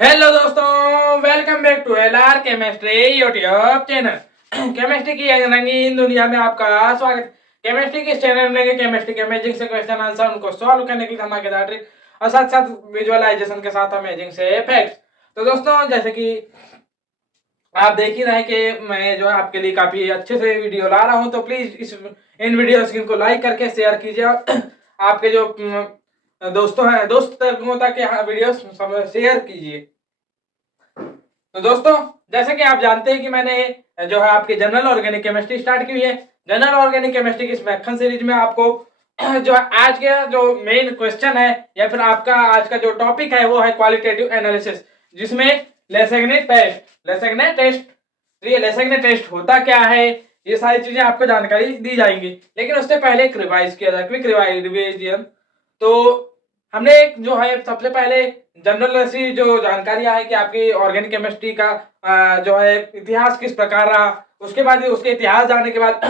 Hello दोस्तों, welcome back to LR chemistry YouTube channel. Chemistry की रंगीन दुनिया में आपका स्वागत। केमिस्ट्री के इस चैनल में केमिस्ट्री के अमेजिंग से क्वेश्चन आंसर उनको सॉल्व करने के लिए धमाकेदार ट्रिक और साथ साथ विजुअलाइजेशन के साथ अमेजिंग से फैक्ट्स। तो दोस्तों, जैसे कि आप देख ही रहे हैं कि मैं जो है आपके लिए काफी अच्छे से वीडियो ला रहा हूं, तो प्लीज इन वीडियोस को लाइक करके शेयर कीजिए और आपके जो दोस्तों हैं दोस्त तक वीडियो शेयर कीजिए। तो दोस्तों, जैसे कि आप जानते हैं कि मैंने जो है आपकी जनरल ऑर्गेनिक केमिस्ट्री स्टार्ट की हुई है। जनरल ऑर्गेनिक केमिस्ट्री की इस मैथन सीरीज में आपको जो है आज के जो मेन क्वेश्चन है या फिर आपका आज का जो टॉपिक है वो है क्वालिटेटिव एनालिसिस, जिसमें लेसेग्ने टेस्ट होता क्या है, ये सारी चीजें आपको जानकारी दी जाएंगी। लेकिन उससे पहले एक रिवाइज किया जाए, क्विक रिवाइजन। तो हमने जो है सबसे पहले जनरल ऐसी जो जानकारियां है कि आपकी ऑर्गेनिक केमिस्ट्री का जो है इतिहास किस प्रकार रहा, उसके बाद उसके इतिहास जानने के बाद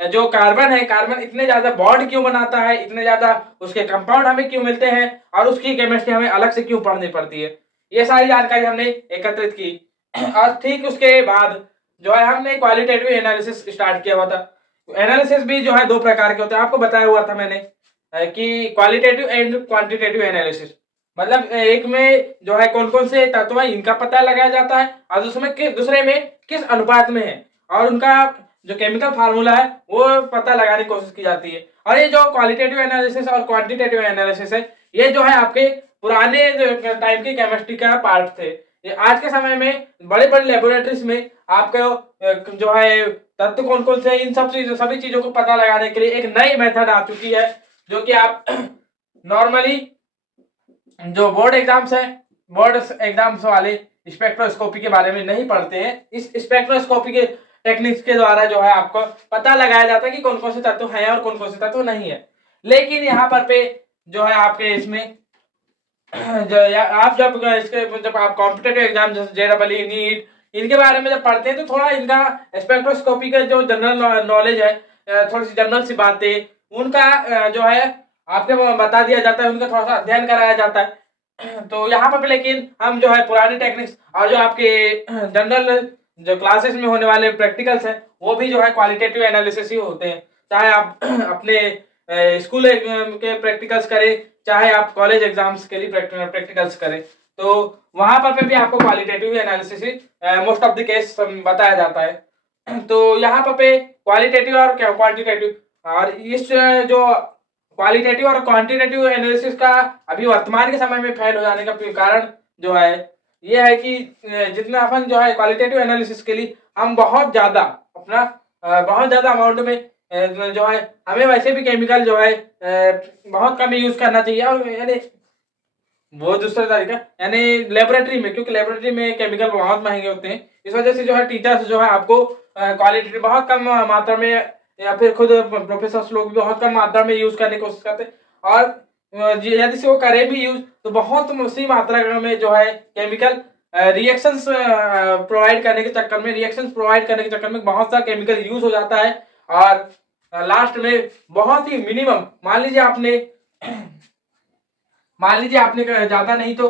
जो कार्बन है, कार्बन इतने ज्यादा बॉन्ड क्यों बनाता है, इतने ज्यादा उसके कंपाउंड हमें क्यों मिलते हैं और उसकी केमिस्ट्री हमें अलग से क्यों पढ़नी पड़ती है, ये सारी जानकारी हमने एकत्रित की। और ठीक उसके बाद जो है हमने क्वालिटेटिव एनालिसिस स्टार्ट किया हुआ था। एनालिसिस भी जो है दो प्रकार के होते हैं, आपको बताया हुआ था मैंने कि क्वालिटेटिव एंड क्वांटिटेटिव एनालिसिस। मतलब एक में जो है कौन कौन से तत्व है इनका पता लगाया जाता है और दूसरे में किस अनुपात में है और उनका जो केमिकल फार्मूला है वो पता लगाने की कोशिश की जाती है। और ये जो क्वालिटेटिव एनालिसिस और क्वांटिटेटिव एनालिसिस है, ये जो है आपके पुराने टाइम की केमिस्ट्री का पार्ट थे। ये आज के समय में बड़े बड़े लेबोरेटरीज में आपको जो है तत्व कौन कौन से, इन सभी चीजों को पता लगाने के लिए एक नई मेथड आ चुकी है, जो कि आप नॉर्मली जो बोर्ड एग्जाम्स वाले स्पेक्ट्रोस्कोपी के बारे में नहीं पढ़ते हैं। इस स्पेक्ट्रोस्कोपी के टेक्निक्स के द्वारा जो है आपको पता लगाया जाता है कि कौन कौन से तत्व हैं और कौन कौन से तत्व नहीं है। लेकिन यहाँ पर पे जो है आपके इसमें आप जब आप कॉम्पिटेटिव एग्जाम जैसे JEE नीट इनके बारे में जब पढ़ते हैं तो थोड़ा इनका स्पेक्ट्रोस्कोपी का जो जनरल नॉलेज है, थोड़ी सी जनरल सी बातें उनका जो है आपके बता दिया जाता है, उनका थोड़ा सा अध्ययन कराया जाता है। तो यहाँ पर लेकिन हम जो है पुरानी टेक्निक्स और जो आपके जनरल जो क्लासेस में होने वाले प्रैक्टिकल्स हैं वो भी जो है क्वालिटेटिव एनालिसिस ही होते हैं। चाहे आप अपने स्कूल के प्रैक्टिकल्स करें, चाहे आप कॉलेज एग्जाम्स के लिए प्रैक्टिकल्स करें, तो वहां पर भी आपको qualitative analysis most of the case बताया जाता है। तो यहाँ पे क्वालिटेटिव और क्वांटिटेटिव और इस जो क्वालिटेटिव और क्वांटिटेटिव एनालिसिस का अभी वर्तमान के समय में फेल हो जाने का कारण जो है ये है कि जितना अपन जो है क्वालिटेटिव एनालिसिस के लिए हम बहुत ज्यादा अपना बहुत ज्यादा अमाउंट में जो है हमें वैसे भी केमिकल जो है बहुत कम यूज करना चाहिए। और यानी वो दूसरा तरीका यानी लेबोरेटरी में, क्योंकि लेबोरेटरी में केमिकल बहुत महंगे होते हैं, इस वजह से जो है टीचर्स जो है आपको क्वालिटी बहुत कम मात्रा में या फिर खुद प्रोफेसर लोग भी बहुत कम मात्रा में यूज करने की कोशिश करते हैं। और यदि से वो करे भी यूज तो बहुत सी मात्रा में जो है केमिकल रिएक्शंस प्रोवाइड करने के चक्कर में बहुत सा केमिकल यूज हो जाता है। और लास्ट में बहुत ही मिनिमम मान लीजिए आपने ज्यादा नहीं तो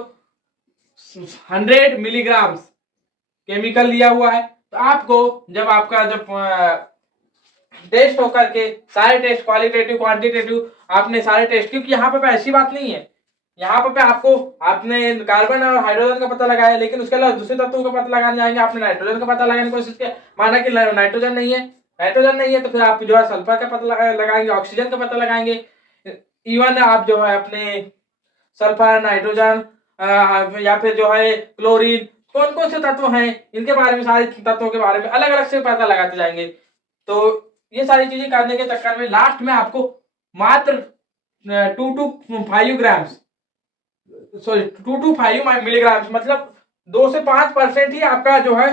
100 मिलीग्राम केमिकल लिया हुआ है, तो आपको जब आपका जब टेस्ट होकर के सारे टेस्ट क्वालिटेटिव क्वांटिटेटिव आपने सारे टेस्ट, क्योंकि यहाँ पे ऐसी बात नहीं है, यहाँ पे आपने कार्बन और हाइड्रोजन का पता लगाया, लेकिन उसके अलावा दूसरे तत्वों का पता लगाने जाएंगे, आपने नाइट्रोजन का पता लगाने की कोशिश किया, माना कि नाइट्रोजन नहीं है तो फिर आप जो है सल्फर का पता लगाएंगे, ऑक्सीजन का पता लगाएंगे। इवन आप जो है अपने सल्फर, नाइट्रोजन या फिर जो है क्लोरीन, कौन कौन से तत्व हैं इनके बारे में, सारे तत्वों के बारे में अलग अलग से पता लगाते जाएंगे। तो ये सारी चीजें करने के चक्कर में लास्ट में आपको मात्र 2 to 5 मिलीग्राम, मतलब 2 से 5% ही आपका जो है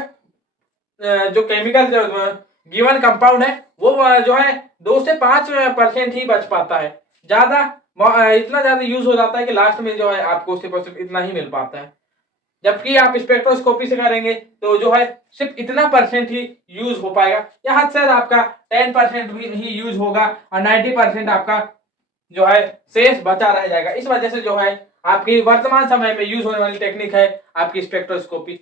जो केमिकल जो गिवन कंपाउंड है वो जो है 2 से 5% ही बच पाता है। ज्यादा इतना ज्यादा यूज हो जाता है कि लास्ट में जो है आपको सिर्फ इतना ही मिल पाता है। जबकि आप स्पेक्ट्रोस्कोपी से करेंगे तो जो है सिर्फ इतना परसेंट ही यूज हो पाएगा, या हद से आपका 10% भी ही यूज होगा और 90% आपका जो है शेष बचा रह जाएगा। इस वजह से जो है आपकी वर्तमान समय में यूज होने वाली टेक्निक है आपकी स्पेक्ट्रोस्कोपी।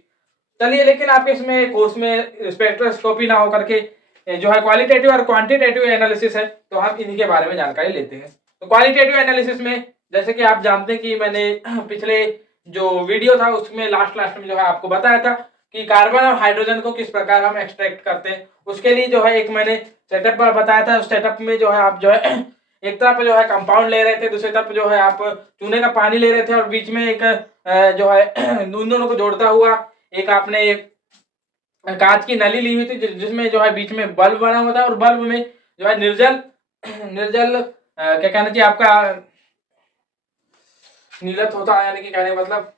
चलिए, लेकिन आपके इसमें कोर्स में स्पेक्ट्रोस्कोपी ना होकर के जो है क्वालिटेटिव और क्वांटिटेटिव एनालिसिस है, तो हम इन्हीं के बारे में जानकारी लेते हैं। तो क्वालिटेटिव एनालिसिस में जैसे कि आप जानते हैं कि मैंने पिछले जो वीडियो था उसमें लास्ट में जो है आपको बताया था कि कार्बन और हाइड्रोजन को किस प्रकार हम एक्सट्रैक्ट करते हैं। उसके लिए जो है एक मैंने सेटअप बताया था। उस सेटअप में जो है आप जो है एक तरफ जो है कंपाउंड ले रहे थे, दूसरी तरफ जो है आप चूने का पानी ले रहे थे, और बीच में एक जो है उन दोनों को जोड़ता हुआ एक आपने कांच की नली ली हुई थी, जिसमें जो है बीच में बल्ब बना हुआ था, और बल्ब में जो है निर्जल निर्जल क्या कहना चाहिए आपका नीलत होता है, यानी कि कहने का मतलब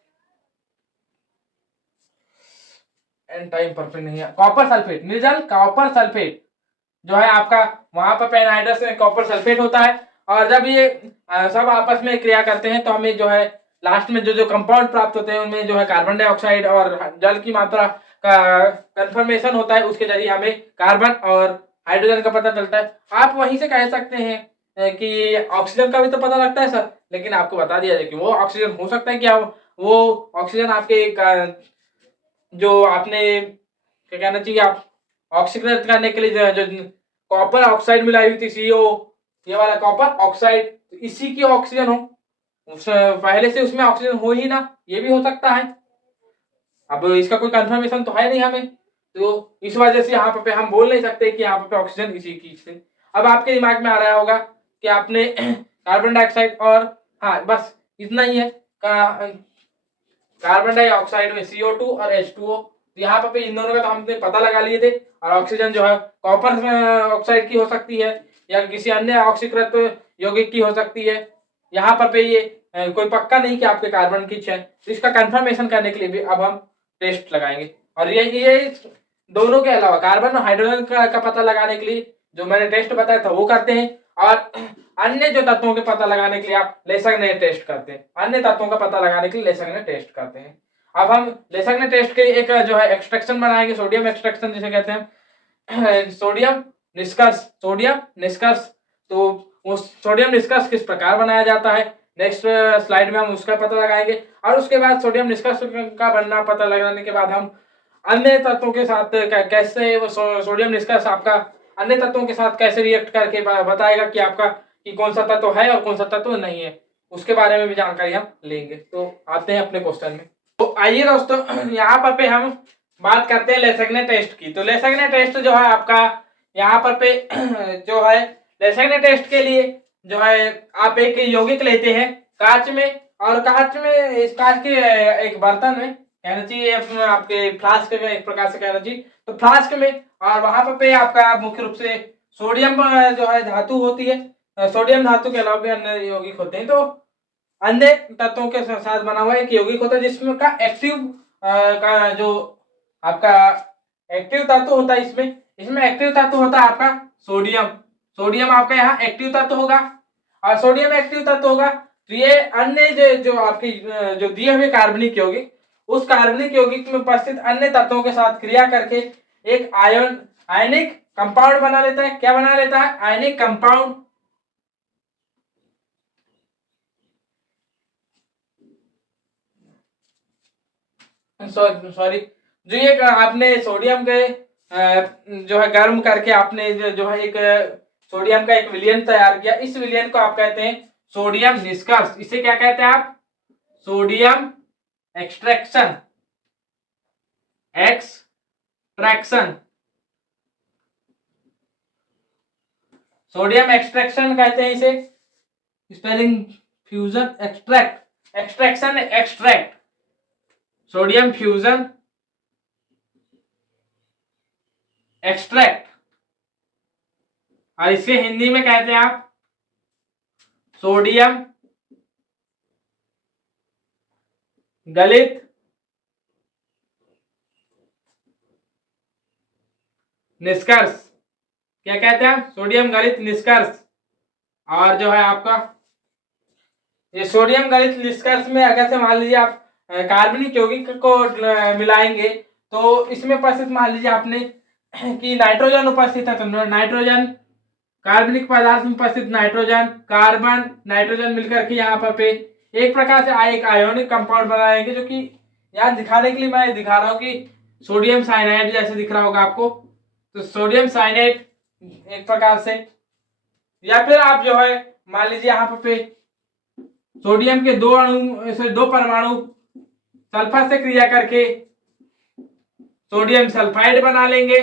एन टाइम परफेक्ट नहीं है, कॉपर सल्फेट, निर्जल कॉपर सल्फेट जो है आपका वहां पर पेनहाइड्रस में कॉपर सल्फेट होता है। और जब ये सब आपस में क्रिया करते हैं तो हमें जो है लास्ट में जो जो कंपाउंड प्राप्त होते हैं उनमें जो है कार्बन डाइऑक्साइड और जल की मात्रा का कंफर्मेशन होता है। उसके जरिए हमें कार्बन और हाइड्रोजन का पता चलता है। आप वहीं से कह सकते हैं कि ऑक्सीजन का भी तो पता लगता है सर, लेकिन आपको बता दिया जाए कि वो ऑक्सीजन हो सकता है क्या, वो ऑक्सीजन आपके जो आपने क्या कहना चाहिए आप ऑक्सीकृत करने के लिए जो कॉपर ऑक्साइड मिलाई हुई थी सीओ, ये वाला कॉपर ऑक्साइड, इसी की ऑक्सीजन हो, उस पहले से उसमें ऑक्सीजन हो ही ना, ये भी हो सकता है। अब इसका कोई कंफर्मेशन तो है नहीं हमें, तो इस वजह से यहाँ पे हम बोल नहीं सकते कि यहाँ पे ऑक्सीजन इसी की से। अब आपके दिमाग में आ रहा होगा कि आपने कार्बन डाइऑक्साइड और हाँ बस इतना ही है कार्बन डाइऑक्साइड में CO2 और H2O, यहाँ पे इन दोनों का तो हमने पता लगा लिए थे। और ऑक्सीजन जो है कॉपर ऑक्साइड की हो सकती है या किसी अन्य ऑक्सीकृत यौगिक की हो सकती है। यहाँ पर ये कोई पक्का नहीं कि आपके कार्बन की है। तो इसका कंफर्मेशन करने के लिए भी अब हम टेस्ट लगाएंगे। और ये दोनों के अलावा कार्बन और हाइड्रोजन का पता लगाने के लिए जो मैंने टेस्ट बताया था वो करते हैं। और अन्य जो तत्वों के पता लगाने के लिए आप लेसगने टेस्ट करते हैं। अन्य तत्वों का पता लगाने के लिए लेसगने टेस्ट करते हैं। अब हम लेसगने टेस्ट के एक जो है एक्सट्रैक्शन बनाएंगे, सोडियम एक्सट्रैक्शन जिसे कहते हैं। सोडियम निष्कर्ष। तो वो सोडियम निष्कर्ष किस प्रकार बनाया जाता है नेक्स्ट स्लाइड में हम उसका पता लगाएंगे। और उसके बाद सोडियम निष्कर्ष का बनना पता लगाने के बाद हम अन्य तत्वों के साथ कैसे वो सोडियम निष्कर्ष आपका अन्य तत्वों के साथ कैसे रिएक्ट करके बताएगा कि आपका कि कौन सा तत्व है और कौन सा तत्व नहीं है, उसके बारे में भी जानकारी हम लेंगे। तो आते हैं अपने क्वेश्चन में। तो आइए दोस्तों, यहाँ पर पे हम बात करते हैं लेसगने टेस्ट की। तो लेसगने टेस्ट जो है आपका यहाँ पर पे जो है लेसगने टेस्ट के लिए जो है आप एक यौगिक लेते हैं कांच में, और कांच में इस कांच के एक बर्तन में कहना चाहिए, आपके फ्लास्क में एक प्रकार से कहना चाहिए, तो फ्लास्क में, और वहां पर पे आपका मुख्य रूप से सोडियम जो है धातु होती है। सोडियम धातु के अलावा भी अन्य यौगिक होते हैं। तो अन्य तत्वों के साथ बना हुआ एक यौगिक होता है जिसमें का एक्टिव का जो आपका एक्टिव तत्व होता है, इसमें एक्टिव तत्व होता है आपका सोडियम। सोडियम आपका यहाँ एक्टिव तत्व होगा, और सोडियम एक्टिव तत्व होगा। तो ये अन्य जो आपकी जो दिए हुए कार्बनिक यौगिक, उस कार्बनिक यौगिक में उपस्थित अन्य तत्वों के साथ क्रिया करके एक आयनिक कंपाउंड बना लेता है। क्या बना लेता है? Ionic compound. सॉरी, जो ये आपने सोडियम के जो है गर्म करके आपने जो है एक सोडियम का एक विलयन तैयार किया, इस विलयन को आप कहते हैं सोडियम निष्कर्ष। इसे क्या कहते हैं आप? Sodium extraction. सोडियम एक्सट्रैक्शन कहते हैं इसे। Spelling fusion extraction extract, sodium fusion extract, और इसे हिंदी में कहते हैं आप सोडियम गलित निष्कर्ष। क्या कहते हैं आप? सोडियम गलित निष्कर्ष। और जो है आपका ये सोडियम गलित निष्कर्ष में अगर से मान लीजिए आप कार्बनिक यौगिक को मिलाएंगे तो इसमें उपस्थित मान लीजिए आपने कि नाइट्रोजन उपस्थित है, तो नाइट्रोजन कार्बनिक पदार्थ में उपस्थित नाइट्रोजन, कार्बन, नाइट्रोजन मिलकर के यहाँ पर पे एक प्रकार से एक आयोनिक कंपाउंड बनाएंगे, जो कि यहाँ दिखाने के लिए मैं दिखा रहा हूँ कि सोडियम साइनाइड जैसे दिख रहा होगा आपको। तो सोडियम साइनाइड एक प्रकार से, या फिर आप जो है मान लीजिए यहाँ पे सोडियम के दो अणु से दो परमाणु सल्फर से क्रिया करके सोडियम सल्फाइड बना लेंगे।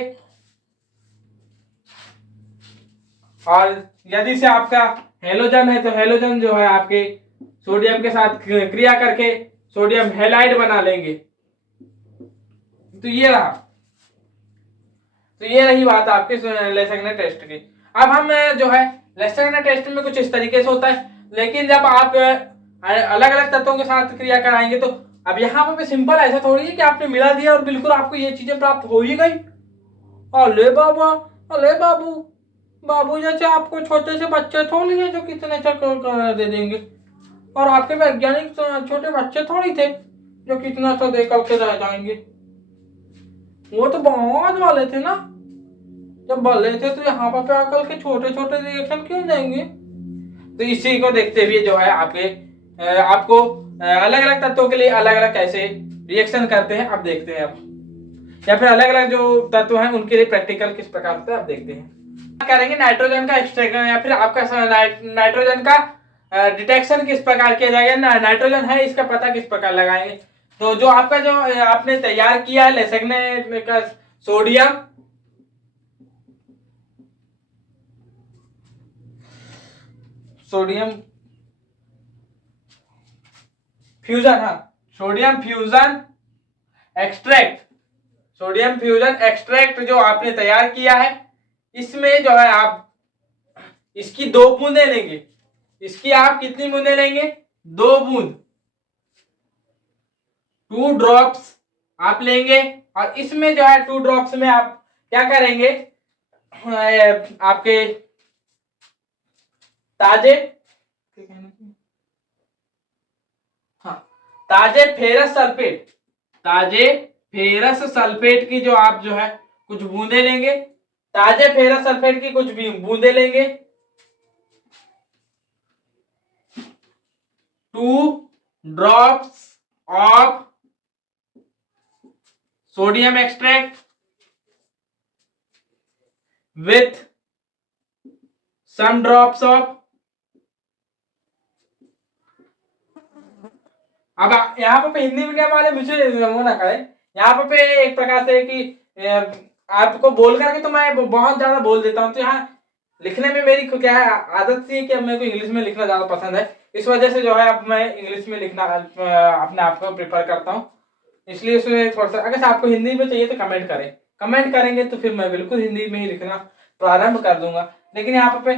और यदि से आपका हेलोजन है तो हेलोजन जो है आपके सोडियम के साथ क्रिया करके सोडियम हेलाइड बना लेंगे। तो ये रहा, तो ये रही बात आपके लेसैग्ने टेस्ट की। अब हम जो है लेसैग्ने टेस्ट में कुछ इस तरीके से होता है, लेकिन जब आप अलग अलग तत्वों के साथ क्रिया कराएंगे तो अब यहाँ पे सिंपल ऐसा थोड़ी है कि आपने मिला दिया और बिल्कुल आपको ये चीजें प्राप्त हो ही गई। अले बाबा, अले बाबू, बाबू जैसे आपको छोटे से बच्चे थोड़ी है जो कितने अच्छा दे देंगे, और आपके वैज्ञानिक छोटे बच्चे थोड़ी थे जो कितना अच्छा दे करके रह जाएंगे। वो तो बाद वाले थे ना, जब बड़े थे तो यहाँ पे आकर के छोटे छोटे रिएक्शन क्यों जाएंगे। तो इसी को देखते हुए जो है आपको अलग अलग तत्वों के लिए अलग अलग कैसे रिएक्शन करते हैं आप देखते हैं अब, या फिर अलग अलग जो तत्व हैं उनके लिए प्रैक्टिकल किस प्रकार से आप देखते हैं। करेंगे नाइट्रोजन का एक्सट्रैक्ट, या फिर आपका नाइट्रोजन का डिटेक्शन किस प्रकार किया जाएगा, नाइट्रोजन है इसका पता किस प्रकार लगाएंगे। तो जो आपका जो आपने तैयार किया है लेसैग्ने का सोडियम सोडियम फ्यूजन, हाँ sodium fusion extract, sodium fusion extract जो आपने तैयार किया है, इसमें जो है आप इसकी 2 बूंदे लेंगे। इसकी आप कितनी बूंदे लेंगे? 2 बूंद, 2 ड्रॉप्स आप लेंगे। और इसमें जो है 2 ड्रॉप्स में आप क्या करेंगे, आपके ताजे ताजे फेरस सल्फेट, ताजे फेरस सल्फेट की जो आप जो है कुछ बूंदे लेंगे, ताजे फेरस सल्फेट की कुछ भी बूंदे लेंगे। 2 drops of sodium extract with some drops of, अब यहाँ पे हिंदी मीडियम वाले मुझे वो ना करें, यहाँ पे एक प्रकार से कि आपको बोल करके तो मैं बहुत ज्यादा बोल देता हूँ, तो यहाँ लिखने में मेरी क्या है आदत सी है कि मेरे को इंग्लिश में लिखना ज्यादा पसंद है, इस वजह से जो है अब मैं इंग्लिश में लिखना अपने आप को प्रेफर करता हूँ। इसलिए उसमें थोड़ा सा, अगर आपको हिंदी में चाहिए तो कमेंट करें, कमेंट करेंगे तो फिर मैं बिल्कुल हिंदी में ही लिखना प्रारंभ कर दूंगा। लेकिन यहाँ पे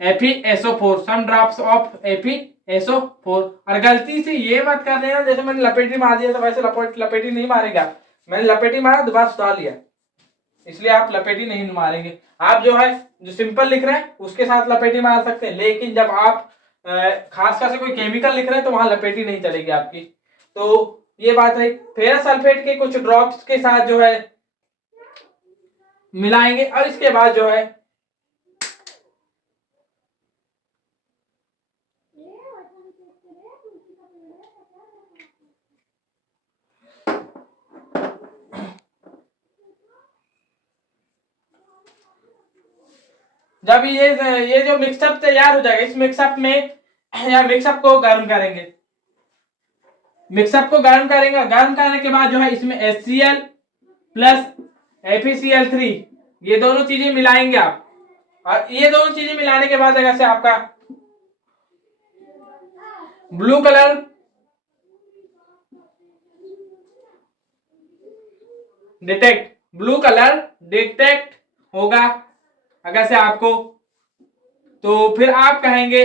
FeSO4, some drops of FeSO4, और गलती से ये मत कर देना जैसे मैंने लपेटी मार दिया तो वैसे लपेटी नहीं मारेगा, मैंने लपेटी मारा दोबारा सुधार लिया, इसलिए आप लपेटी नहीं मारेंगे। आप जो है जो सिंपल लिख रहे हैं उसके साथ लपेटी मार सकते हैं, लेकिन जब आप खासकर से कोई केमिकल लिख रहे हैं तो वहां लपेटी नहीं चलेगी आपकी। तो ये बात है, फेरस सल्फेट के कुछ ड्रॉप्स के साथ जो है मिलाएंगे, और इसके बाद जो है जब ये जो मिक्सअप तैयार हो जाएगा, इस मिक्सअप में या मिक्सअप को गर्म करेंगे, मिक्सअप को गर्म करेंगे, गर्म करने के बाद जो है इसमें HCl प्लस FeCl3 ये दोनों चीजें मिलाएंगे आप, और ये दोनों चीजें मिलाने के बाद जगह से आपका ब्लू कलर डिटेक्ट होगा अगर से आपको, तो फिर आप कहेंगे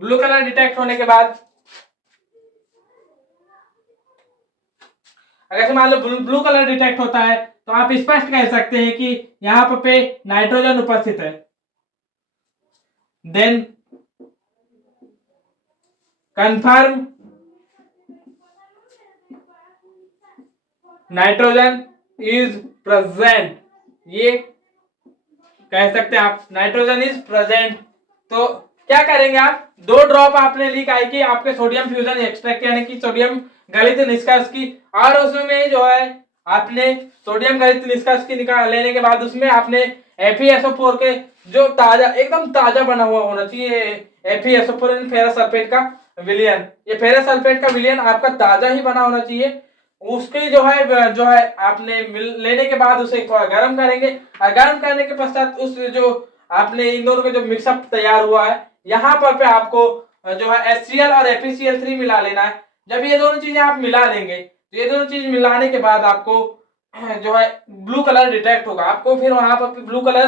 ब्लू कलर डिटेक्ट होने के बाद, अगर से मान लो ब्लू कलर डिटेक्ट होता है तो आप स्पष्ट कह सकते हैं कि यहां पे नाइट्रोजन उपस्थित है। Then confirm nitrogen is present, ये कह सकते हैं आप नाइट्रोजन इज प्रेजेंट। तो क्या करेंगे आप, 2 ड्रॉप आपने ली काय की आपके सोडियम फ्यूजन एक्सट्रैक्ट यानी कि सोडियम गलित निष्कर्ष की, और उसमें जो है आपने सोडियम गलित निष्कर्ष की निकाल लेने के बाद उसमें आपने FeSO4 के जो ताजा एकदम ताजा बना हुआ होना चाहिए FeSO4 फेरस सल्फेट का विलयन, ये फेरस सल्फेट का विलयन आपका ताजा ही बना होना चाहिए। उसके जो है आपने लेने के बाद उसे थोड़ा गर्म करेंगे, और गर्म करने के पश्चात उस जो आपने इन दोनों का जो मिक्सअप तैयार हुआ है यहाँ पर पे आपको जो है HCl और FeCl3 मिला लेना है। जब ये दोनों चीजें आप मिला लेंगे तो ये दोनों चीज मिलाने के बाद आपको जो है ब्लू कलर डिटेक्ट होगा, आपको फिर वहां पर ब्लू कलर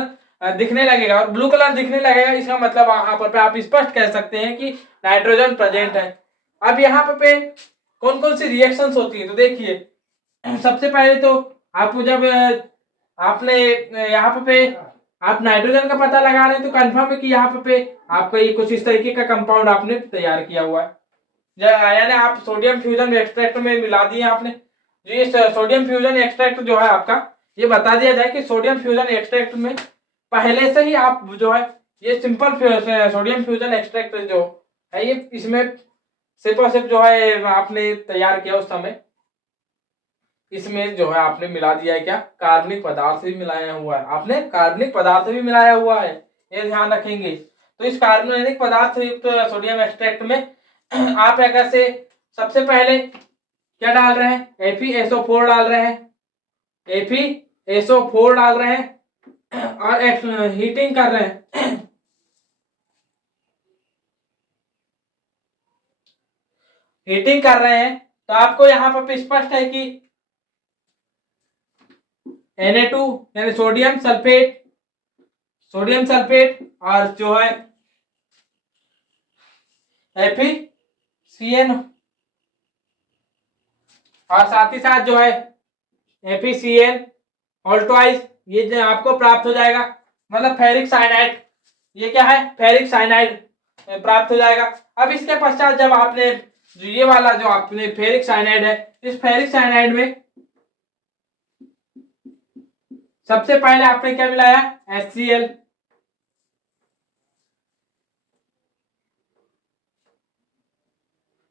दिखने लगेगा, और ब्लू कलर दिखने लगेगा इसका मतलब वहां पर पे आप स्पष्ट कह सकते हैं कि नाइट्रोजन प्रेजेंट है। अब यहाँ पर पे कौन कौन सी रिएक्शंस होती है, तो देखिए सबसे पहले तो आपको जब आपने यहाँ पे आप नाइट्रोजन का पता लगा रहे हैं तो कंफर्म है कि यहाँ पे आपका ये कुछ इस तरीके का कंपाउंड आपने तैयार किया हुआ है, यानी आप सोडियम फ्यूजन एक्सट्रैक्ट में मिला दिए आपने। ये सोडियम फ्यूजन एक्सट्रैक्ट जो है आपका, ये बता दिया जाए कि सोडियम फ्यूजन एक्सट्रैक्ट में पहले से ही आप जो है ये सिंपल सोडियम फ्यूजन एक्सट्रैक्ट जो है ये इसमें सिर्फ और सिर्फ जो है आपने तैयार किया उस समय इसमें जो है आपने मिला दिया है क्या, कार्बनिक पदार्थ भी मिलाया हुआ है, आपने कार्बनिक पदार्थ भी मिलाया हुआ है, ये ध्यान रखेंगे। तो इस कार्बनिक पदार्थ युक्त सोडियम एक्सट्रैक्ट में आप अगर से सबसे पहले क्या डाल रहे हैं, FeSO4 डाल रहे हैं, FeSO4 डाल रहे हैं और हीटिंग कर रहे हैं हीटिंग कर रहे हैं, तो आपको यहाँ पर स्पष्ट है कि Na2 यानी सोडियम सल्फेट और जो है FeCN और साथ ही साथ जो है FeCN ऑल्टवाइज ये जो आपको प्राप्त हो जाएगा, मतलब फेरिक साइनाइड, ये क्या है फेरिक साइनाइड प्राप्त हो जाएगा। अब इसके पश्चात जब आपने जो ये वाला जो आपने फेरिक साइनाइड है, इस फेरिक साइनाइड में सबसे पहले आपने क्या मिलाया HCl,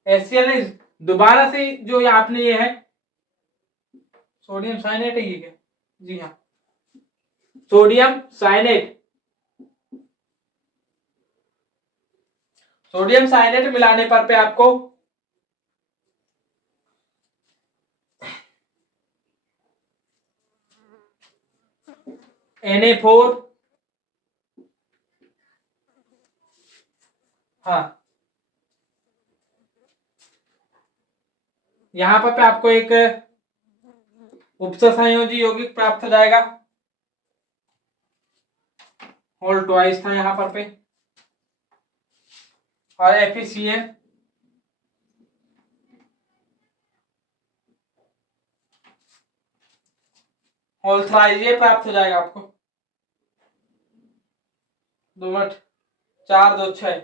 HCl नहीं दोबारा से जो आपने ये है सोडियम साइनेट है ये क्या, जी हाँ सोडियम साइनेट, सोडियम साइनेट मिलाने पर पे आपको Na4 हाँ यहाँ पर पे आपको एक उपसंयोजी यौगिक प्राप्त हो जाएगा, होल ट्वाइस था यहाँ पर पे, और FeCN होल थ्राइस ये प्राप्त हो जाएगा आपको, 2 8 4 2 6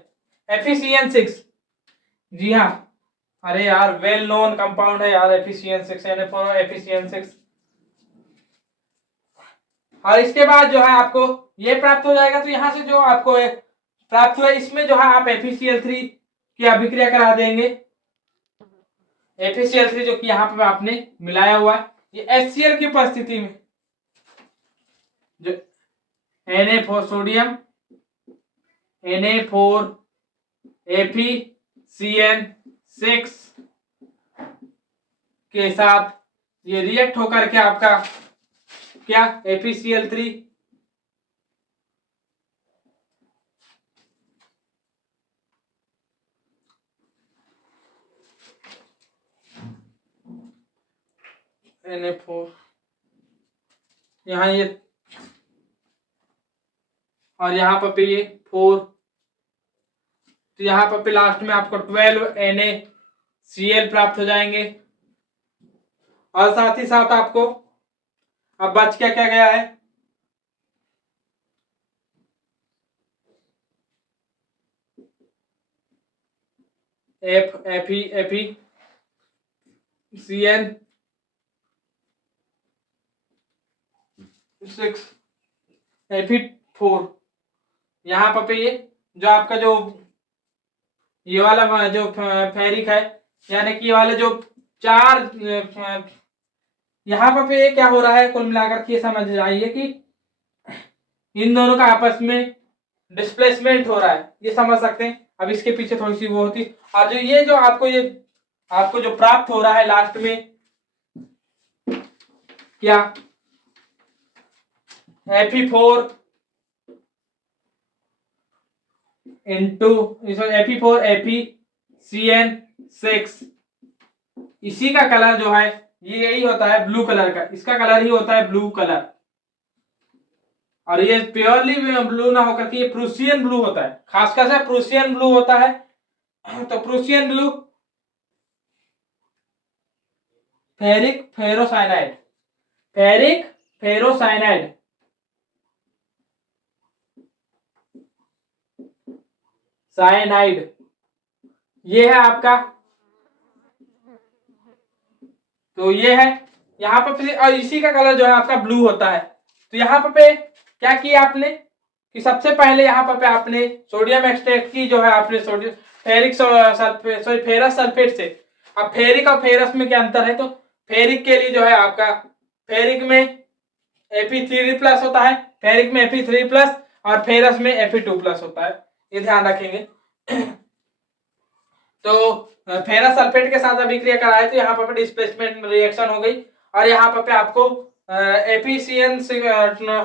FeCN6, जी हाँ अरे यार वेल नोन कंपाउंड है यार FeCN6 FeCN6। और इसके बाद जो है आपको ये प्राप्त हो जाएगा, तो यहाँ से जो आपको प्राप्त हुआ इसमें जो है आप FeCl3 की अभिक्रिया करा देंगे, FeCl3 जो कि यहाँ पे आपने मिलाया हुआ है, ये HCl की उपस्थिति में जो Na4 सोडियम Na4 FeCN6 के साथ ये रिएक्ट होकर के आपका क्या FeCl3 Na4 यहाँ ये और यहाँ पर भी ये 4, तो यहाँ पर भी लास्ट में आपको 12 NaCl प्राप्त हो जाएंगे, और साथ ही साथ आपको अब बच क्या क्या गया है FeCN6 Fe4 यहाँ पर पे ये जो आपका जो ये वाला जो फेरिक है, यानी कि ये वाले जो चार यहाँ पर पे क्या हो रहा है, कुल मिलाकर के समझ आइए कि इन दोनों का आपस में डिस्प्लेसमेंट हो रहा है, ये समझ सकते हैं। अब इसके पीछे थोड़ी सी वो होती, और जो ये जो आपको जो प्राप्त हो रहा है लास्ट में क्या, Fe4 इंटू Fe4 FeCN6, इसी का कलर जो है ये यही होता है ब्लू कलर का, इसका कलर ही होता है ब्लू कलर। और ये प्योरली ब्लू ना होकर के ये प्रूसियन ब्लू होता है, खासकर से प्रूसियन ब्लू होता है। तो Prussian blue ferric ferrocyanide, ferric ferrocyanide, cyanide, ये है आपका। तो ये है यहाँ पर, और इसी का कलर जो है आपका ब्लू होता है। तो यहाँ पे क्या किया आपने कि सबसे पहले यहाँ पे आपने सोडियम एक्सट्रैक्ट की जो है आपने sodium ferric sulphate, sorry ferrous sulphate से। अब फेरिक और फेरस में क्या अंतर है, तो फेरिक के लिए जो है आपका फेरिक में Fe3+ होता है, फेरिक में Fe3+ और फेरस में Fe2+ होता है, ये ध्यान रखेंगे। तो फेरस सल्फेट के साथ अभिक्रिया कराए तो यहाँ पर डिस्प्लेसमेंट रिएक्शन हो गई, और यहाँ पर आपको FeCN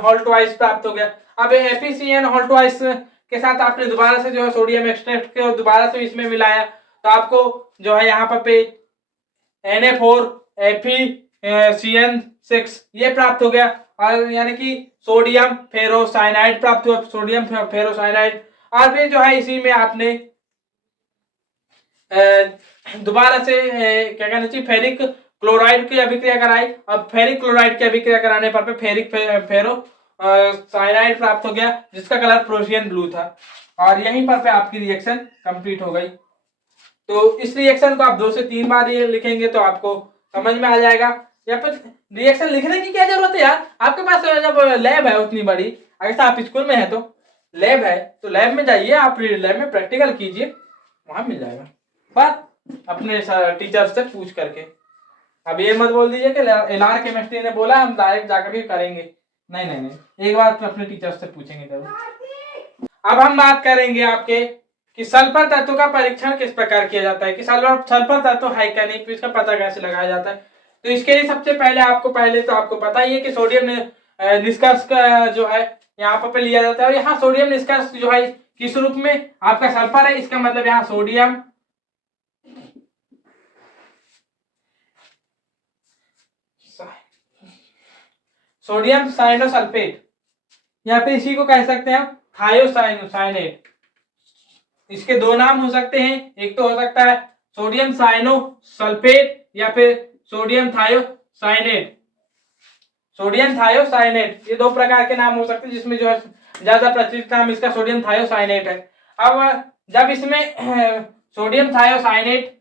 होल ट्वाइस प्राप्त हो गया। अब FeCN होल ट्वाइस के साथ आपने दोबारा से जो है सोडियम एक्सट्रैक्ट के दोबारा से इसमें मिलाया, तो आपको जो है यहाँ पर पे Na4 FeCN6 ये प्राप्त हो गया, और यानी कि सोडियम फेरोसाइनाइड प्राप्त हुआ, सोडियम फेरोसाइनाइड। और फिर जो है इसी में आपने दोबारा से क्या कहना चाहिए फेरिक क्लोराइड की अभिक्रिया कराई। अब फेरिक क्लोराइड की अभिक्रिया कराने पर फेरिक फेरो साइनाइड प्राप्त हो गया, जिसका कलर प्रोशियन ब्लू था, और यहीं पर आपकी रिएक्शन कंप्लीट हो गई। तो इस रिएक्शन को आप 2 से 3 बार ये लिखेंगे तो आपको समझ में आ जाएगा। या फिर रिएक्शन लिखने की क्या जरूरत है यार, आपके पास जब लैब है उतनी बड़ी, अगर आप स्कूल में है तो लैब है, तो लैब में जाइए, आप लैब में प्रैक्टिकल कीजिए, वहां मिल जाएगा, पर अपने टीचर से पूछ करके। अब ये मत बोल दीजिए कि एलआर केमिस्ट्री ने बोला हम डायरेक्ट जाकर के करेंगे, नहीं नहीं नहीं, एक बार अपने टीचर से पूछेंगे जरूर। अब हम बात करेंगे आपके कि सल्फर तत्व का परीक्षण किस प्रकार किया जाता है, कि सल्फर तत्व है क्या नहीं, इसका पता कैसे लगाया जाता है। तो इसके लिए सबसे पहले आपको पता ही है कि सोडियम निष्कर्ष का जो है यहाँ पर लिया जाता है, और यहाँ सोडियम निष्कर्ष जो है किस रूप में आपका सल्फर है, इसका मतलब यहाँ सोडियम साइनोसल्फेट, या फिर इसी को कह सकते हैं हम थायोसाइनेट। इसके 2 नाम हो सकते हैं, एक तो हो सकता है सोडियम साइनोसल्फेट या फिर सोडियम थायोसाइनेट। सोडियम थायोसाइनेट, ये 2 प्रकार के नाम हो सकते हैं, जिसमें जो है ज्यादा प्रचलित नाम इसका सोडियम थायोसाइनेट है। अब जब इसमें सोडियम थायोसाइनेट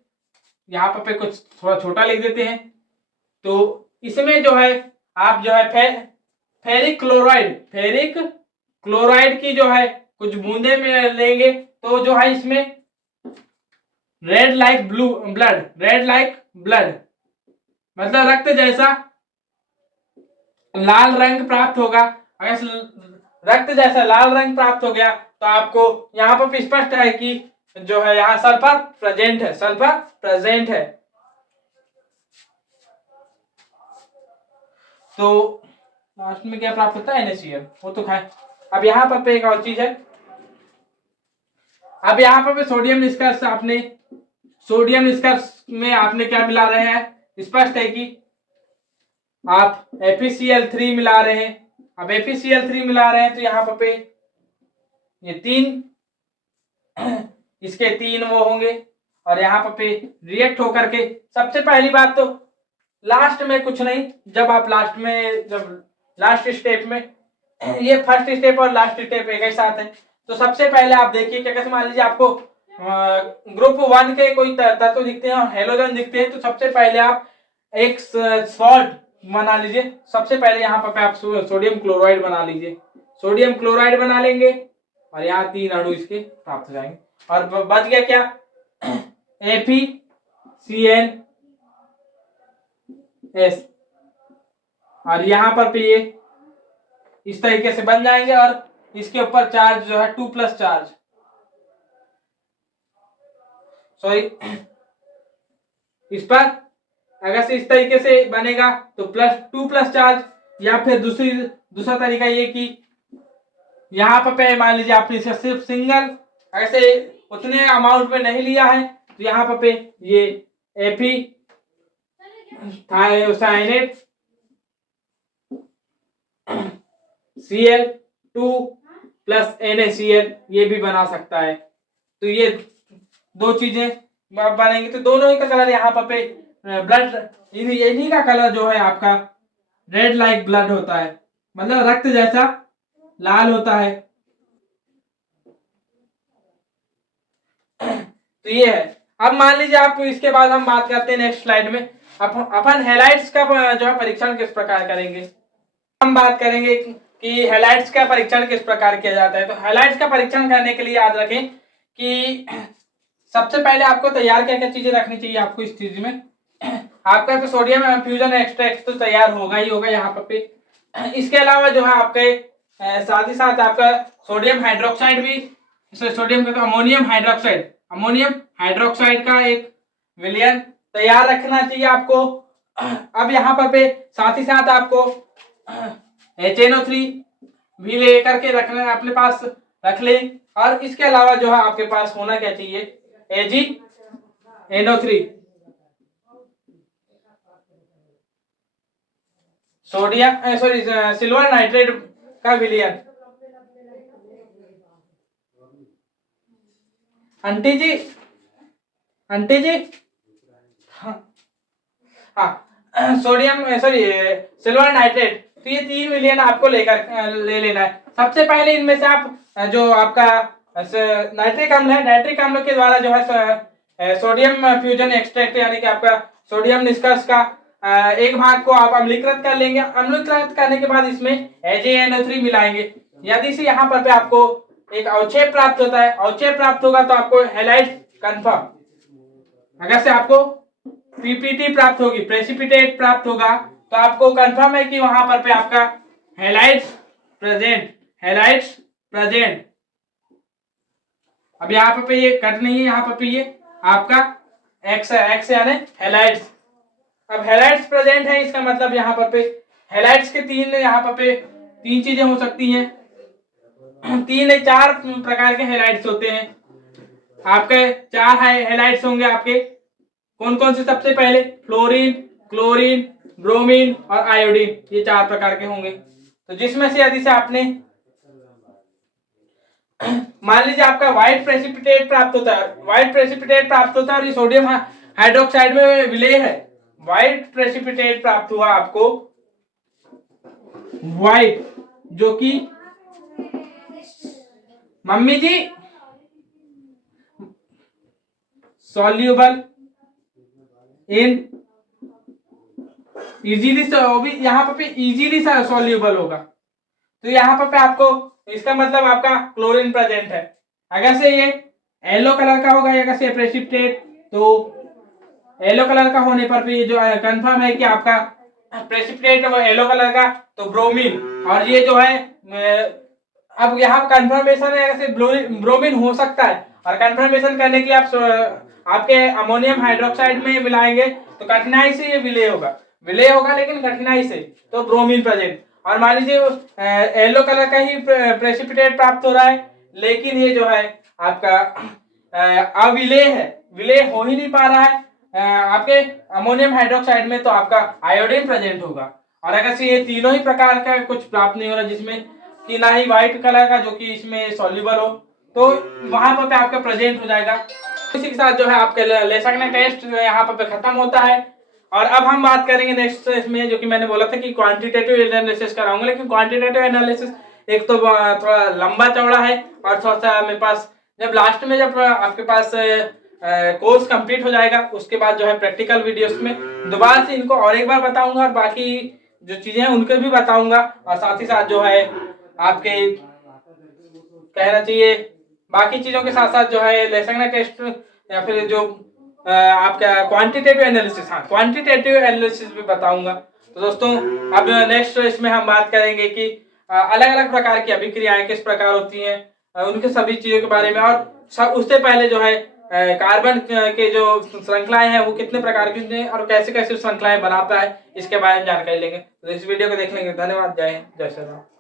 यहाँ पे कुछ थोड़ा छोटा लिख देते हैं, तो इसमें जो है आप जो है फेरिक क्लोराइड की जो है कुछ बूंदे में लेंगे, तो जो है इसमें रेड लाइक ब्लड मतलब रक्त जैसा लाल रंग प्राप्त होगा। अगर रक्त जैसा लाल रंग प्राप्त हो गया तो आपको यहाँ पर स्पष्ट है कि जो है यहाँ सल्फर प्रेजेंट है। तो लास्ट में क्या प्राप्त होता है, NaCl, वो तो खाए। अब यहाँ पर एक और चीज है, अब यहाँ पर सोडियम निष्कर्ष में आपने क्या मिला रहे हैं, स्पष्ट है कि आप FeCl3 मिला रहे हैं। अब FeCl3 मिला रहे हैं तो यहाँ पे ये 3 इसके 3 वो होंगे, और यहाँ पे रिएक्ट होकर के सबसे पहली बात तो लास्ट में कुछ नहीं, जब आप लास्ट स्टेप में ये फर्स्ट स्टेप और लास्ट स्टेप एक ही साथ है, तो सबसे पहले आप देखिए क्या कहते, मान लीजिए आपको ग्रुप 1 के कोई तत्व दिखते हैं और हेलोजन दिखते हैं, तो सबसे पहले आप एक सॉल्ट बना लीजिए। सबसे पहले यहाँ पर आप सोडियम क्लोराइड बना लीजिए, सोडियम क्लोराइड बना लेंगे, और यहाँ 3 अणु इसके प्राप्त हो जाएंगे। और बच गया क्या, FeCN(S), और यहाँ पर भी ये इस तरीके से बन जाएंगे और इसके ऊपर चार्ज जो है 2+ चार्ज, सॉरी इस पर अगर से इस तरीके से बनेगा तो +2+ चार्ज, या फिर दूसरा तरीका ये कि यहाँ पर मान लीजिए आपने इसे सिर्फ सिंगल अगर से उतने अमाउंट में नहीं लिया है तो यहाँ पर ये FeCN(Cl) NaCl ये भी बना सकता है। तो ये दो चीजें बनेंगी, तो दोनों ही का कलर यहाँ पर ब्लड, इन्हीं का कलर जो है आपका रेड लाइक ब्लड होता है, मतलब रक्त जैसा लाल होता है। तो ये है। अब मान लीजिए आप, इसके बाद हम बात करते हैं नेक्स्ट स्लाइड में अपन हैलाइड्स का जो है परीक्षण किस प्रकार करेंगे। हम बात करेंगे कि हैलाइड्स का परीक्षण किस प्रकार किया जाता है। तो हैलाइड्स का परीक्षण करने के लिए याद रखें कि सबसे पहले आपको तैयार क्या क्या चीजें रखनी चाहिए आपको इस चीज में। आपका तो सोडियम फ्यूजन एक्सट्रैक्ट तो तैयार होगा ही होगा यहाँ पर। इसके अलावा जो है आपके साथ ही साथ आपका सोडियम हाइड्रोक्साइड भी, सोडियम का अमोनियम हाइड्रोक्साइड का एक विलयन तैयार रखना चाहिए आपको। अब यहाँ पर साथ ही साथ आपको HNO3 भी ले करके रखना, अपने पास रख ले। और इसके अलावा जो है आपके पास होना क्या चाहिए, AgNO3, सोडियम सिल्वर नाइट्रेट का विलयन। आंटी जी हाँ सोडियम सिल्वर नाइट्रेट, तो ये 3 विलयन आपको ले लेना है। सबसे पहले इनमें से आप जो आपका नाइट्रिक अम्ल है, नाइट्रिक अम्ल के द्वारा जो है सोडियम फ्यूजन एक्सट्रैक्ट यानी कि आपका सोडियम निष्कर्ष का एक भाग को आप अम्लीकृत कर लेंगे। अम्लीकृत करने के बाद इसमें AgNO3 मिलाएंगे। यदि से यहाँ पर आपको एक अवक्षेप प्राप्त होता है, अवक्षेप प्राप्त होगा तो आपको हैलाइड कंफर्म। अगर से आपको PPT प्राप्त होगी, प्रेसिपिटेट प्राप्त होगा, तो आपको कंफर्म है कि वहां पर आपका हैलाइड्स प्रेजेंट। अब यहाँ पे ये कट नहीं है, यहाँ पे ये आपका एक्स यानी हैलाइड्स। अब हैलाइड्स प्रेजेंट है, इसका मतलब यहाँ पर हैलाइड्स के 3 यहाँ पर 3 चीजें हो सकती हैं, 4 प्रकार के हैलाइड्स होते हैं। आपके 4 हैलाइड्स होंगे आपके, कौन कौन से, सबसे पहले फ्लोरीन, क्लोरीन, ब्रोमीन और आयोडीन, ये 4 प्रकार के होंगे। तो जिसमें से यदि से आपने मान लीजिए आपका व्हाइट प्रेसिपिटेट प्राप्त होता है, और ये सोडियम हाइड्रोक्साइड में विलय है, व्हाइट प्रेसिपिटेट प्राप्त हुआ आपको, व्हाइट जो कि मम्मी जी सॉल्यूबल इन इजीली, यहाँ पे इजीली सॉल्यूबल होगा। तो यहाँ पर आपको, इसका मतलब आपका क्लोरीन प्रेजेंट है। अगर से ये येलो कलर का होगा, अगर से प्रेसिपिटेट, तो येलो कलर का होने पर भी जो है कंफर्म है कि आपका प्रेसिपिटेट वो येलो कलर का, तो ब्रोमीन। और ये जो है अब यहाँ कंफर्मेशन है, अगर से ब्रोमीन हो सकता है, और कंफर्मेशन करने के लिए आप आपके अमोनियम हाइड्रोक्साइड में मिलाएंगे तो कठिनाई से ये विलय होगा, लेकिन कठिनाई से, तो ब्रोमीन प्रेजेंट। और मान लीजिए येलो कलर का ही प्रेसिपिटेट प्राप्त हो रहा है, लेकिन ये जो है आपका अविलय है, विलय हो ही नहीं पा रहा है आपके अमोनियम हाइड्रोक्साइड में, तो आपका आयोडीन प्रेजेंट होगा। और अगर से ये तीनों ही प्रकार का कुछ प्राप्त नहीं हो रहा, जिसमें कि ना ही व्हाइट कलर का जो कि इसमें सॉल्युबल हो, तो वहां पर आपका प्रेजेंट हो जाएगा। इसी के साथ जो है आपके लेसैग्ने टेस्ट यहाँ पर खत्म होता है। और अब हम बात करेंगे नेक्स्ट इसमें, जो कि मैंने बोला था कि क्वांटिटेटिव एनालिसिस कराऊंगा, लेकिन क्वांटिटेटिव एनालिसिस एक तो थोड़ा लंबा चौड़ा है, और थोड़ा सा मेरे पास जब लास्ट में जब आपके पास कोर्स कंप्लीट हो जाएगा, उसके बाद जो है प्रैक्टिकल वीडियोस में दोबारा से इनको और एक बार बताऊंगा, और बाकी जो चीजें हैं उनको भी बताऊंगा। और साथ ही साथ जो है आपके कहना चाहिए। बाकी चीज़ों के साथ साथ जो है लेसैग्ने टेस्ट या फिर जो आपका क्वांटिटेटिव एनालिसिस, हाँ क्वांटिटेटिव एनालिसिस भी बताऊंगा। तो दोस्तों अब नेक्स्ट इसमें हम बात करेंगे कि अलग अलग प्रकार की अभिक्रियाएं किस प्रकार होती हैं, उनके सभी चीज़ों के बारे में, और उससे पहले जो है कार्बन के जो श्रृंखलाएं हैं वो कितने प्रकार की होती हैं और कैसे कैसे श्रृंखलाएं बनाता है, इसके बारे में जानकारी लेंगे। तो इस वीडियो को देख लेंगे। धन्यवाद। जय हिंद, जय श्री राम।